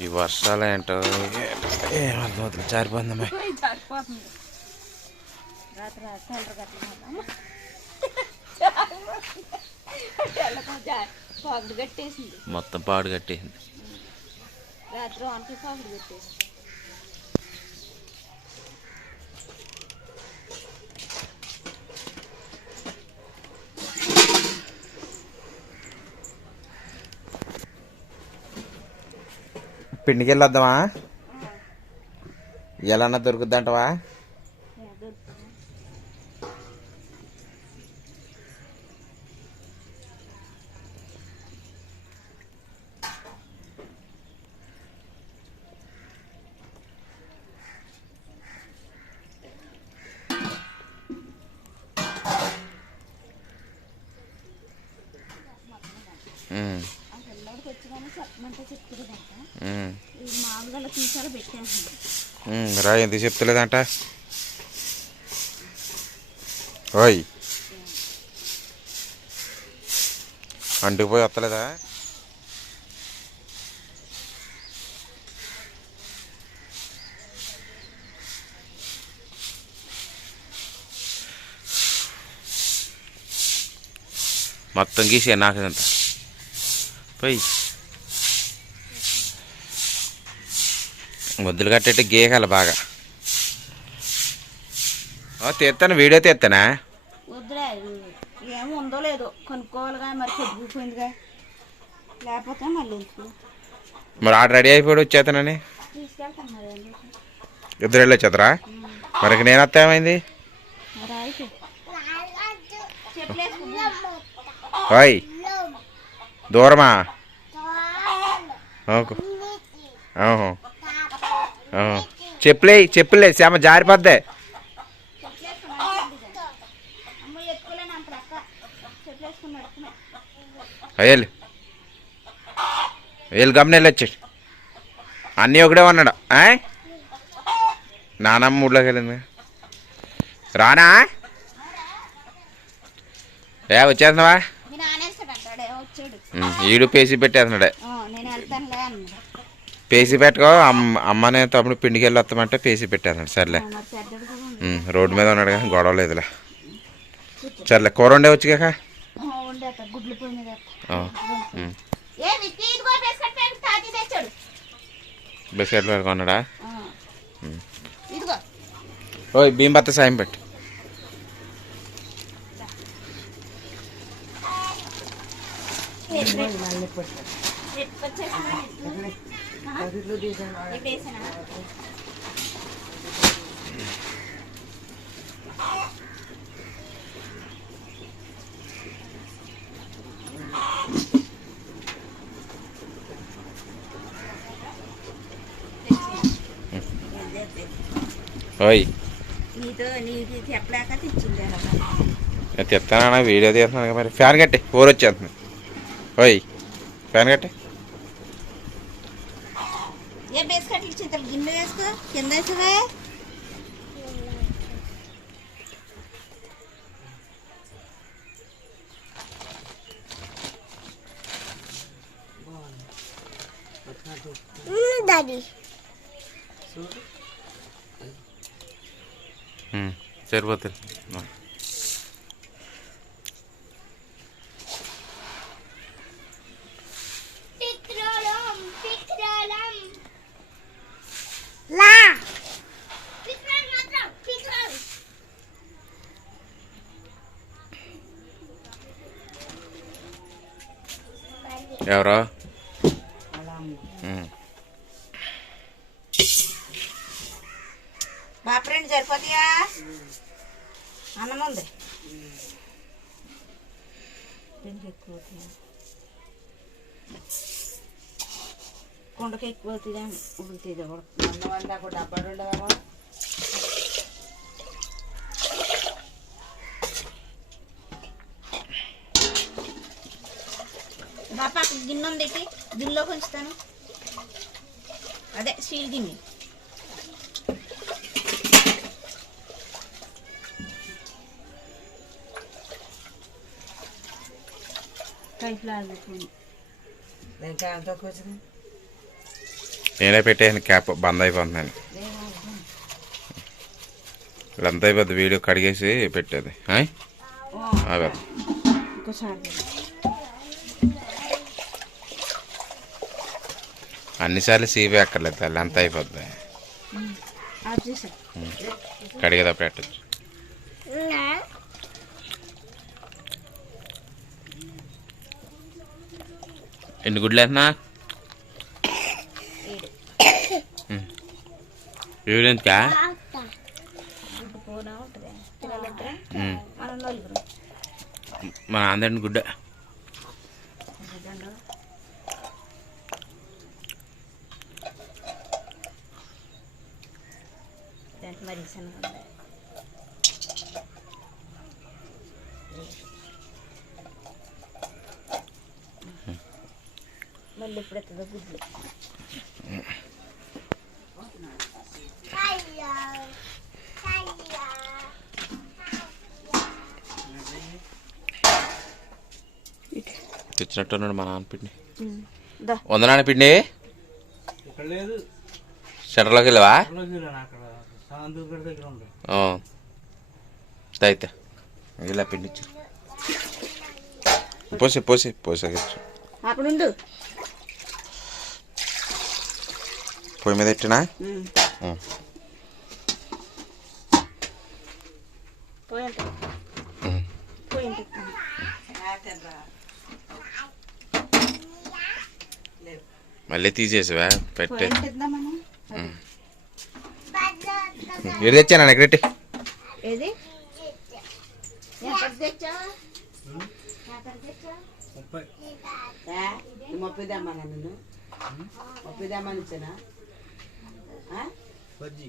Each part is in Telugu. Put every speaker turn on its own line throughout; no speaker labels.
ఈ వర్షాలు ఏంటో ఏమర్థమవుతుంది జారిపోతుందమ్మా. మొత్తం పాడు కట్టేసింది.
రాత్రి వానికి పాకుడు కట్టేసింది.
పిండికి వెళ్ళొద్దామా ఎలా దొరుకుద్దంటవా? రా ఎందుకు చెప్తలేదంట? ఓయ్. అంటుకుపోయి వస్తలేదా? మొత్తం గీసే నాకంత పోయి. ముద్దులు కట్టేట్టు గీకాలి బాగా. ఓ తీస్తాను వీడియో తీస్తానా
వద్దులే ఏమో ఉందో లేదో కొనుక్కోవాలిగా మరి పొద్దుపోయిందిగా లేకపోతే మళ్ళీ
మరి ఆడ రెడీ అయిపోయాడు వచ్చేతానని? ఇద్దరు వెళ్ళి వచ్చేతరా? మరి ఇక నేను వస్తే ఏమైంది? ఓయ్ దూరమా? ఓకు. ఓహో. చెప్పులే చెప్పులే శ్యామ జారిపోద్దే.
అమ్మ ఎత్తుకోలేను అంత అక్క చెప్పలేసుకుని నడుపుతున్నా
వెళ్ళు వీళ్ళు గమని వెళ్ళొచ్చాడు అన్నీ ఒకడే ఉన్నాడు. నానమ్మ ఊళ్ళోకి వెళ్ళింది. రానా? ఏ వచ్చేస్తున్నావా?
వచ్చాడు.
ఈడు పేసి పెట్టేస్తున్నాడే. పేసి పెట్టుకో అమ్మ అమ్మనే తమ్ముడు పిండికి వెళ్ళి వస్తామంటే పేసి పెట్టేస్తున్నాడు సర్లే.
కదా
రోడ్డు మీద ఉన్నాడు కానీ గొడవ లేదులే. సర్లే కూర ఉండే వచ్చి కాక?
బిస్కెట్
పెట్టుకున్నాడా ఓయ్ బియ్యం బత్త సాయం పెట్టు. ఓయ్. నేను తెస్తానా వీడియో తీస్తున్నాను మరి. ఫ్యాన్ కట్టి ఊరు వచ్చేస్తుంది. ఓయ్ ఫ్యాన్ కట్టి.
ఏ బిస్కెట్లు చింతలు గిన్నె వేసుకో కింద వేసావే
ఉమ్, సరిపోతుంది ఎవరో? ఉమ్.
బాపరేంటి సరిపోతాయా? అన్నం ఉంది దీనికి ఎక్కువ అవుతాయా కుండకి ఎక్కువ అవుతుందా ఉడుకుతుంది మా పక్క గిన్నె ఉంది ఇటు. గిన్నెలోకి ఉంచుతాను. అదే స్టీల్ గిన్నె.
నేనే పెట్టాను క్యాప్ బంద్ అయిపోతుందని వీళ్ళంతా అయిపోద్ది వీడియో కడిగేసి పెట్టేది? అదే అన్నిసార్లు సీబీ అక్కర్లేదు తల్లి అంత అయిపోద్ది. కడిగేదా పెట్టచ్చు. ఎన్ని గుడ్లు వేస్తున్నా? ఉమ్.
మనం
నాన్నదండి గుడ్డ
అదండు. దానికి మరి సన్నగా ఉంది. మళ్ళీ ఇప్పుడు ఎత్తదో గుడ్లు.
తెచ్చినట్టున్నాడు మా నాన్న పిండి.
దా.
వందనాన్న పిండి? షటర్లోకి వెళ్ళవా? అయితే ఇలా పిండి పోసి పోసి పోసేయచ్చు
అప్పుడు
పొయ్యి మీద పెట్టినా మళ్ళీ తీసేసావా? పెట్టే. ఏడు తెచ్చాను ఎక్కడెట్టి
ఏది?
ముప్పై.
మొప్పిద్దామా నిన్ను? మొప్పిద్దామని ఇచ్చానా? ఆ?
బజ్జీ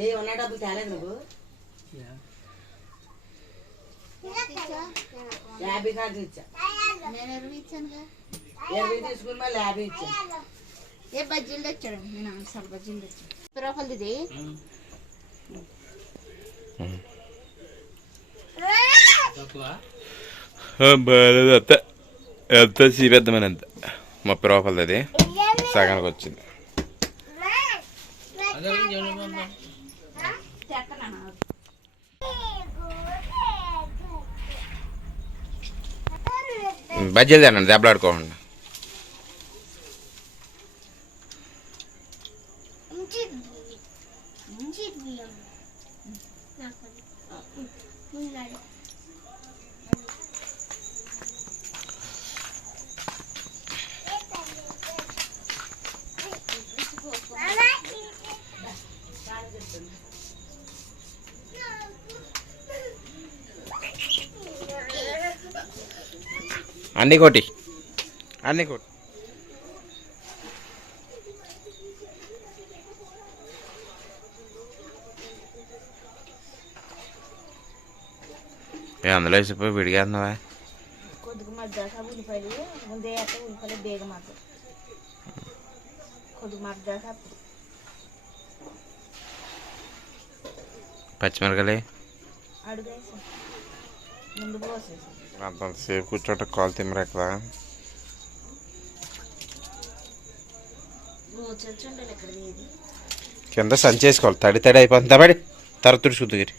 ఏ ఉన్న డబ్బులు? తేలేదు నువ్వు. యాభై కార్డు ఇచ్చా. ఇరవై తీసుకుని మళ్ళీ యాభై ఇచ్చా.
ఏ బజ్జీలు తెచ్చాడు? నేను అసలు బజ్జీలు తెచ్చాను. రూపాయలు ఇది.
తక్కువ?
ఎంత ఎంత చూపెద్దామని ఎంత ముప్పై రూపాయలది అది. సగానికి వచ్చింది.
అదే ఏమన్నా
తెక్కనా
బజ్జీలు తినండి అన్నీ కొట్టి అన్నీ కొట్టి ఏ అందులో వేసిపోయి విడిగేస్తున్నావా?
కొద్దిగా మధ్యాక ఉల్లిపాయలు ముందే అయితే ఉల్లిపాయలు దేగ మాట కొద్దిగా మధ్యాక అప్పుడు
పచ్చిమిరకాయలు అంతసేపు కూర్చోట కాలు తిమ్మరెక్కదా కింద సంచేసుకోవాలి తడి తడి అయిపోతుంది. బడి తర తుడుచుకుంది గిరి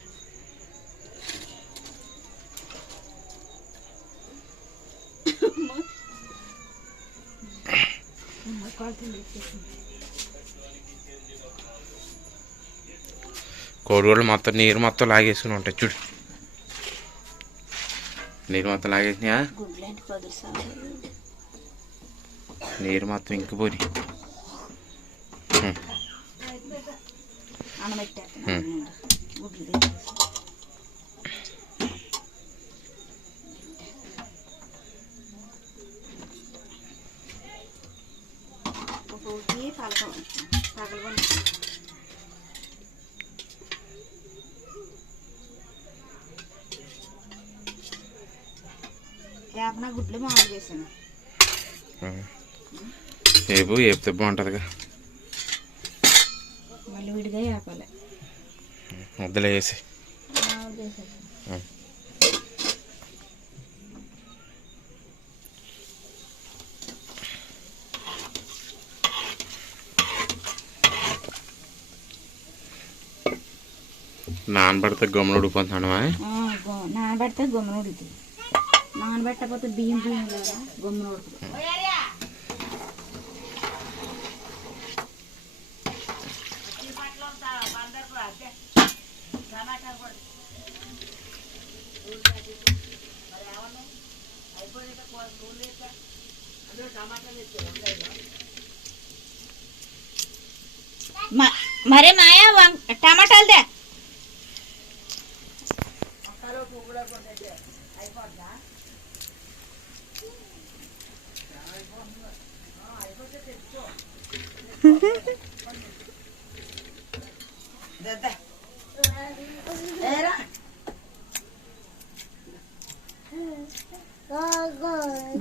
కోడిగోళ్ళు మొత్తం నీరు మొత్తం లాగేసుకుని ఉంటాయి. చూడు. నీరు మొత్తం లాగేసినాయా
గుడ్లాంటి పదులు సార్లు
నీరు మొత్తం ఇంకిపోయి
అనబెట్టేస్తాను వేపన గుడ్లు మామూలు చేశాను.
ఏపు బాగుంటుందిగా.
మళ్ళీ విడిగా వేపాలి
ముద్దలు వేసి నానబడితే
గమ్ములు ఉడిపోతున్నామా నానబడితే గమ్ములు ఉడుతుంది నానబెట్టకపోతే బియ్యం బియ్యం లేదా? గుమ్మన ఉడుకుతుంది మరే మాయా టమాటాలు దే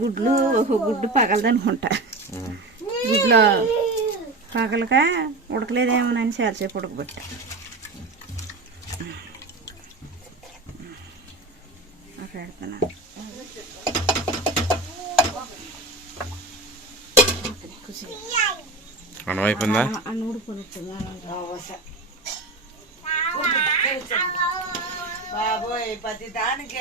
గుడ్లు ఒక గుడ్డు పగలదనుకుంటా.
గుడ్లు
గుడ్లో పగలక ఉడకలేదేమోనని చాలాసేపు ఉడకబెట్టా. ఆ పెడుతున్నా
అన్నం అయిపోయిందా
బాబోయ్ ప్రతి దానికి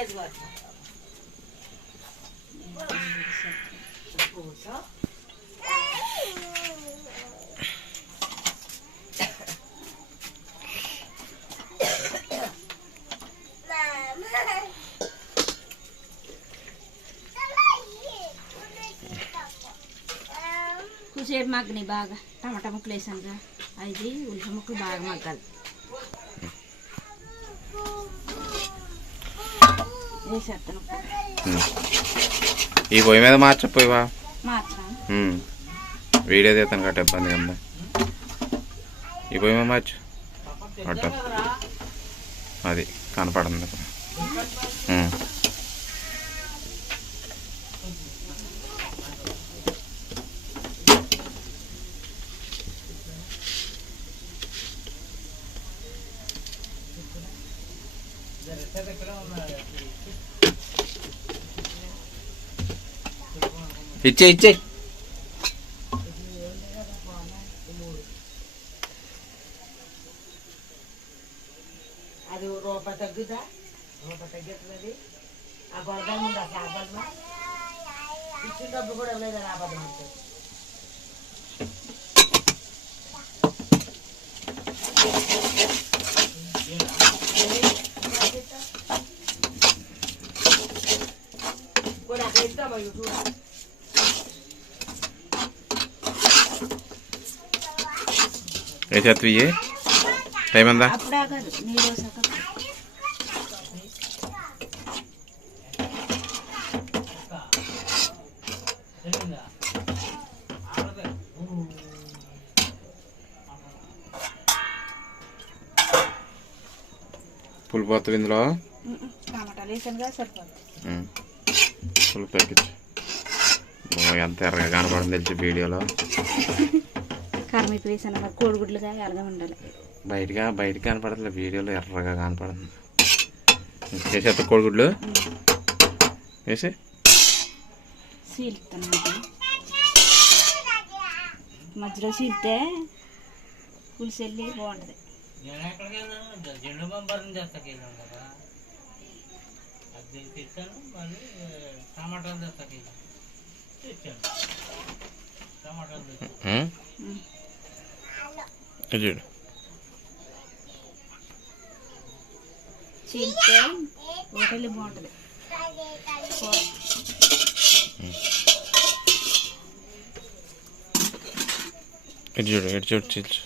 వేసుకోవచ్చు కూర్చో.
కూసేపు మగ్గని బాగా టమాటా ముక్కలు వేసాను అది ఉల్లిపాయ ముక్కలు బాగా మగ్గాలి. వేసేస్తాను.
ఈ పొయ్యి మీద మార్చపోయివా వీడియో తీస్తాను గట్ట ఇబ్బంది కదా ఈ పొయ్యి మీద మార్చు. అట్ట అది కనపడింది ఇచ్చే ఇచ్చే
అది రూపాయి తగ్గుదా రూపాయి తగ్గుతుంది ఆ గొడవ ముందు అసలు ఇచ్చిన డబ్బు కూడా లేదు ఆపదం
ఏ చేత్తు టైం అందా
అప్పుడు
పోతుంది ఇందులో?
టమాటాలు
ప్యాకెట్ ఎంత ఎర్రగా కనపడింది తెలిసి వీడియోలో?
కర్మీపు వేసాను. మరి కోడిగుడ్లుగా ఎలాగా ఉండాలి.
బయటగా బయటకి కనపడట్లేదు వీడియోలో ఎర్రగా కనపడుతుంది. వేసేస్తా కోడిగుడ్లు. వేసి.
సీలుతాను మధ్యలో సీలితే పులుసు వెళ్ళి బాగుంటుంది.
తెచ్చాను మళ్ళీ టమాటాలు టమాటాలు
చూడు
చీలితే హోటల్ బాగుంటుంది.
ఇటు చూడు ఇటు చూడు చీల్చు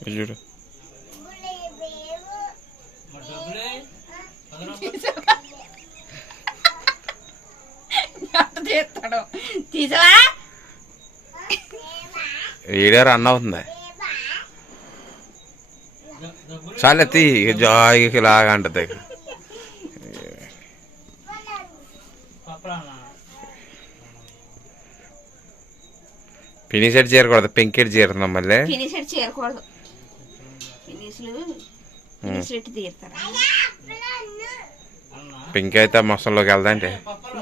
ఇటు చూడు
మరి డబ్బులే పదరా
ఎంత తీస్తాడు తీసావా
వీడియో రన్ అవుతుంది. చాలే తీ జాయికి లాగా అంటది. ఫినిష్ చేరకూడదు పెంకెట్ చేరుతున్నాం మళ్ళీ.
ఎట్ చేరకూడదు.
పింక్ అయితే మొసంలోకి వెళ్దాంటే
పప్పలు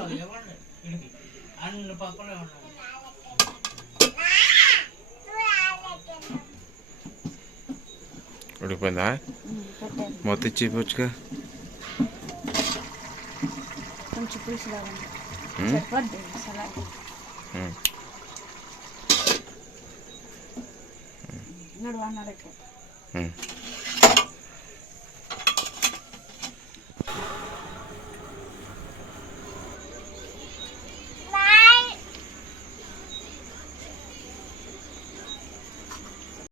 Udah pandai?
Mau
tici pochka?
Tam chupri
silakan. Hmm? Cepat
deh,
salah. Hmm.
Ngeruan
ada kok.
Hmm.